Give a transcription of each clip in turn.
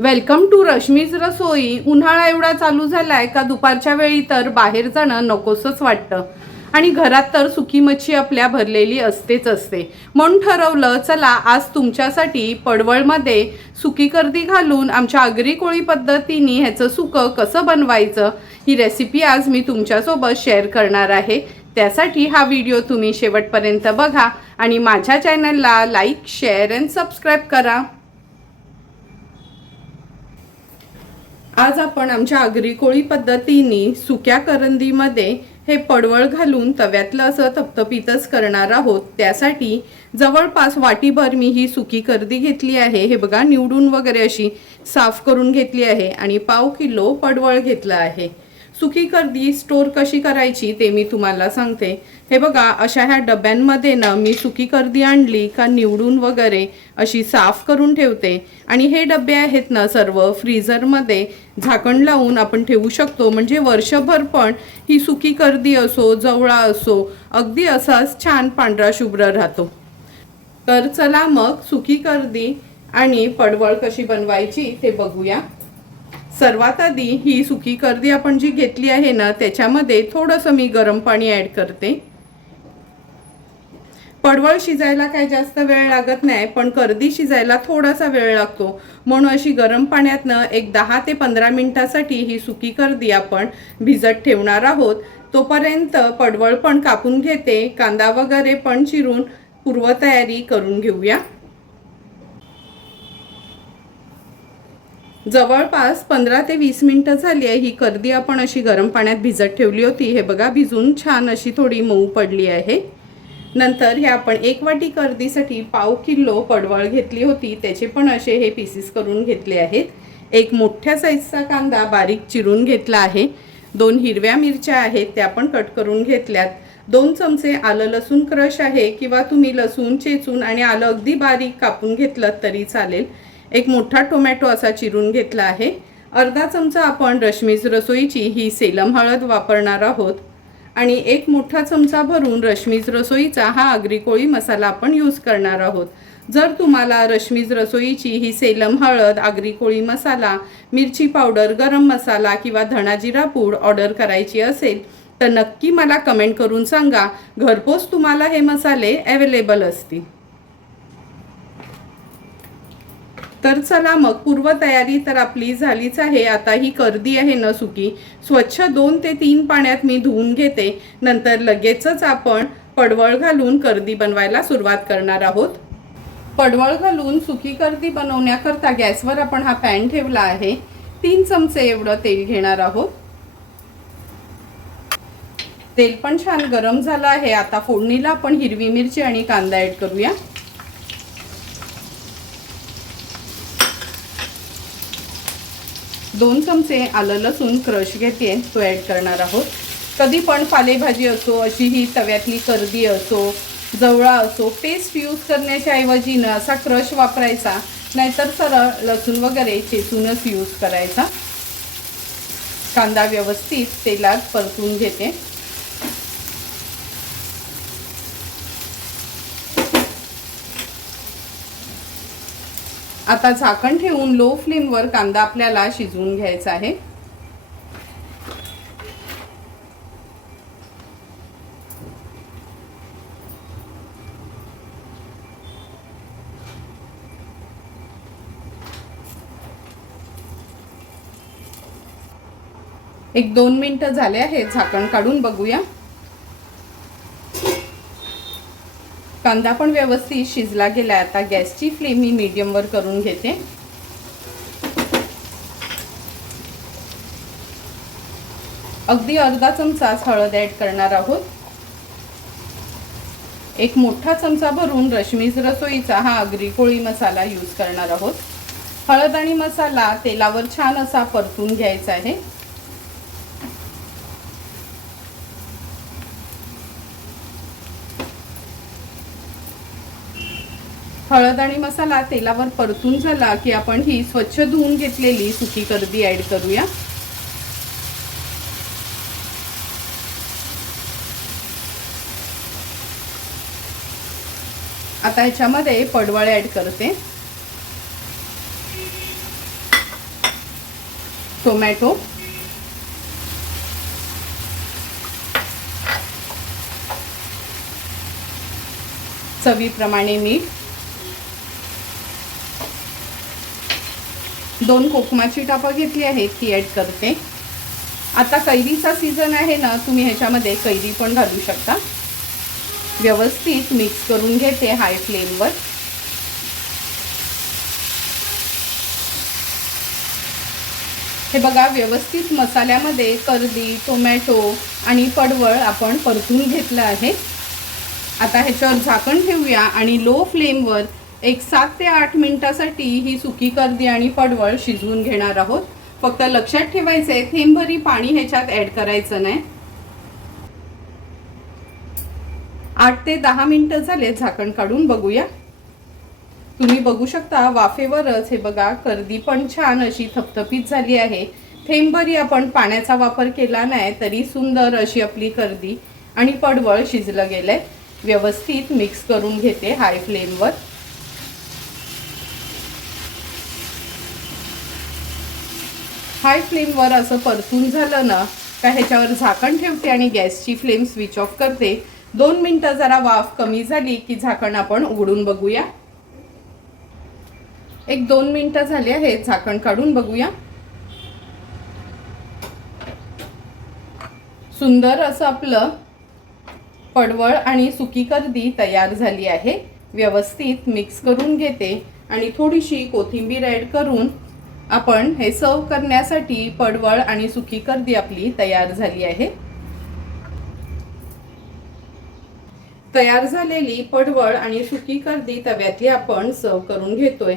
Welcome to Rashmi's रसोई। उन्हाळा एवढा चालू झालाय का दुपारच्या वेळी तर बाहेर जाणं नकोसच वाटतं आणि घरात तर सुकी मच्छी आपल्या भरलेली असते। म्हणून ठरवलं चला आज तुमच्यासाठी पडवळमध्ये सुकी कर्दी घालून आमच्या आगरी कोळी पद्धतीने ह्याचं सुकं कसं बनवायचं ही रेसिपी आज मी तुमच्यासोबत शेअर करणार आहे। त्यासाठी हा व्हिडिओ तुम्ही शेवटपर्यंत बघा आणि माझ्या चॅनलला लाईक, शेअर अँड सबस्क्राईब करा। आज आपण आमच्या आगरी कोळी पद्धतीने सुक्या करंदीमध्ये हे पडवळ घालून तव्यातलं असं थपथपीतच करणार आहोत। त्यासाठी जवळपास वाटीभर मी ही सुकी कर्दी घेतली आहे। हे बघा निवडून वगैरे अशी साफ करून घेतली आहे आणि पाव किलो पडवळ घेतला आहे। सुकी कर्दी स्टोर कशी करायची ते मी तुम्हाला सांगते। हे बघा अशा ह्या डब्यांमध्ये ना मी सुकी कर्दी आणली का निवडून वगैरे अशी साफ करून ठेवते आणि हे डबे आहेत ना सर्व फ्रीझरमध्ये झाकण लावून आपण ठेवू शकतो, म्हणजे वर्षभर पण ही सुकी कर्दी असो जवळा असो अगदी असाच छान पांढरा शुभ्र राहतो। तर चला मग सुकी कर्दी आणि पडवळ कशी बनवायची ते बघूया। सर्वात आधी ही सुकी कर्दी आपण जी घेतली आहे ना त्याच्यामध्ये थोडंसं मी गरम पाणी ॲड करते। पडवळ शिजायला काही जास्त वेळ लागत नाही, पण कर्दी शिजायला थोडासा वेळ लागतो, म्हणून अशी गरम पाण्यातनं एक 10 ते 15 मिनिटासाठी ही सुकी कर्दी आपण भिजत ठेवणार आहोत। तोपर्यंत पडवळ पण कापून घेते, कांदा वगैरे पण चिरून पूर्वतयारी करून घेऊया। जवळपास 15 ते 20 मिनिटं झाली आहे। ही कर्दी आपण अशी गरम पाण्यात भिजत ठेवली होती। हे बघा भिजून छान अशी थोडी मऊ पडली आहे। नंतर हे आपण एक वाटी कर्दीसाठी पाव किलो पडवळ घेतली होती, त्याचे पण असे हे पीसेस करून घेतले आहेत। एक मोठ्या साईजचा कांदा बारीक चिरून घेतला आहे। 2 हिरव्या मिरच्या आहेत त्या पण कट करून घेतल्यात। 2 चमचे आलं लसूण क्रश आहे किंवा तुम्ही लसूण चेचून आणि आलं अगदी बारीक कापून घेतलं तरी चालेल। एक मोठा टोमॅटो असा चिरून घेतला आहे। अर्धा चमचा आपण रश्मीज रसोईची ही सेलम हळद वापरणार आहोत आणि एक मोठा चमचा भरून रश्मीज रसोईचा हा आगरी कोळी मसाला आपण यूज करणार आहोत। जर तुम्हाला रश्मीज रसोईची ही सेलम हळद, आगरी कोळी मसाला, मिरची पावडर, गरम मसाला किंवा धणा जिरा पूड ऑर्डर करायची असेल तर नक्की मला कमेंट करून सांगा, घरपोच तुम्हाला हे मसाले अवेलेबल असतील। तर चला मग पूर्वतयारी तर आपली झालीच आहे। आता ही कर्दी आहे ना सुकी स्वच्छ 2 ते 3 पाण्यात मी धुवून घेते, नंतर लगेचच आपण पडवळ घालून कर्दी बनवायला सुरुवात करणार आहोत। पडवळ घालून सुकी कर्दी बनवण्याकरता गॅसवर आपण हा पॅन ठेवला आहे। 3 चमचे एवढं तेल घेणार आहोत। तेल पण छान गरम झालं आहे। आता फोडणीला आपण हिरवी मिरची आणि कांदा ॲड करूया। 2 चमचे आलं लसूण क्रश घेते, तो ॲड करणार आहोत। कधी पण पालेभाजी असो, अशी ही तव्यातली कर्दी असो, जवळा असो, पेस्ट यूज करण्याच्या ऐवजी ना असा क्रश वापरायचा, नाहीतर सरळ लसूण वगैरे चेचूनच यूज करायचा। कांदा व्यवस्थित तेलात परतून घेते। आता झाकण ठेवून लो फ्लेमवर कांदा आपल्याला शिजवून घ्यायचा आहे। एक 2 मिनिटं झाले आहेत, झाकण काढून बघूया। कांदा पण व्यवस्थित शिजला गेला। आता गॅसची फ्लेम मी मीडियमवर करून घेते। अगदी अर्धा चमचाच हळद ॲड करणार आहोत। एक मोठा चमचा भरून रश्मीज रसोईचा हा आगरी कोळी मसाला यूज करणार आहोत। हळद आणि मसाला तेलावर छान असा परतून घ्यायचा आहे। हळद आणि मसाला तेलावर परतून झाला की आपण ही स्वच्छ धुवून घेतलेली सुकी कर्दी ॲड करूया। आता ह्याच्यामध्ये पडवळ ॲड करते। टोमॅटो, चवीप्रमाणे मीठ, 2 कोकमाची टापं घेतली आहेत ती ॲड करते। आता कैरीचा सीझन आहे ना, तुम्ही ह्याच्यामध्ये कैरी पण घालू शकता। व्यवस्थित मिक्स करून घेते हाय फ्लेमवर। हे बघा, व्यवस्थित मसाल्यामध्ये कर्दी, टोमॅटो आणि पडवळ आपण परतून घेतलं आहे। आता ह्याच्यावर झाकण ठेवूया आणि लो फ्लेमवर एक 7 ते 8 मिनिटासाठी ही सुकी कर्दी आणि पडवळ शिजवून घेणार आहोत। फक्त लक्षात ठेवायचं आहे, थेंबभरी पाणी ह्याच्यात ॲड करायचं नाही। 8 ते 10 मिनिटं झाले, झाकण काढून बघूया। तुम्ही बघू शकता वाफेवरच हे बघा कर्दी पण छान अशी थपथपीत झाली आहे। थेंबभरी आपण पाण्याचा वापर केला नाही तरी सुंदर अशी आपली कर्दी आणि पडवळ शिजलं गेलंय। व्यवस्थित मिक्स करून घेते हाय फ्लेमवर। हाय फ्लेमवर असं परतून झालं ना का ह्याच्यावर झाकण ठेवते आणि गॅसची फ्लेम स्विच ऑफ करते। 2 मिनिटं जरा वाफ कमी झाली की झाकण आपण उघडून बघूया। एक 2 मिनिटं झाली आहेत, झाकण काढून बघूया। सुंदर असं आपलं पडवळ आणि सुकी कर्दी तयार झाली आहे। व्यवस्थित मिक्स करून घेते आणि थोडीशी कोथिंबीर ॲड करून आपण हे सर्व करण्यासाठी पडवळ आणि सुकी कर्दी आपली तयार झाली आहे। तयार झालेली पडवळ आणि सुकी कर्दी तव्यातली आपण सर्व करून घेतोय।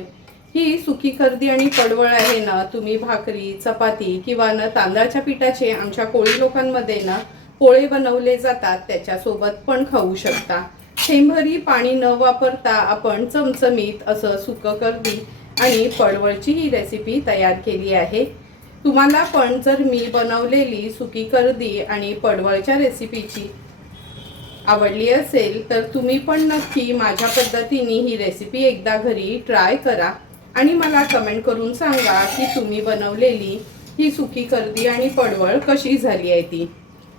ही सुकी कर्दी आणि पडवळ आहे ना, तुम्ही भाकरी, चपाती किंवा न तांदळाच्या पिठाचे आमच्या कोळी लोकांमध्ये ना पोळे बनवले जातात, त्याच्यासोबत पण खाऊ शकता। थेंबभरी पाणी न वापरता आपण चमचमीत असं सुकं कर्दी आणि पडवळची ही रेसिपी तयार केली आहे। तुम्हाला पण जर मी बनवलेली सुकी कर्दी आणि पडवळच्या रेसिपीची आवडली असेल तर तुम्ही पण नक्की माझ्या पद्धतीने ही रेसिपी एकदा घरी ट्राय करा आणि मला कमेंट करून सांगा की तुम्ही बनवलेली ही सुकी कर्दी आणि पडवळ कशी झाली आहे ती।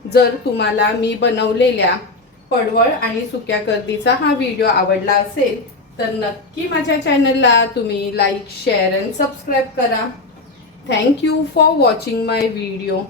जर तुम्हाला मी बनवलेल्या पडवळ आणि सुक्या कर्दीचा हा व्हिडिओ आवडला असेल तर नक्की माझ्या चॅनलला तुम्ही लाईक, शेअर आणि सबस्क्राईब करा। Thank you for watching my video.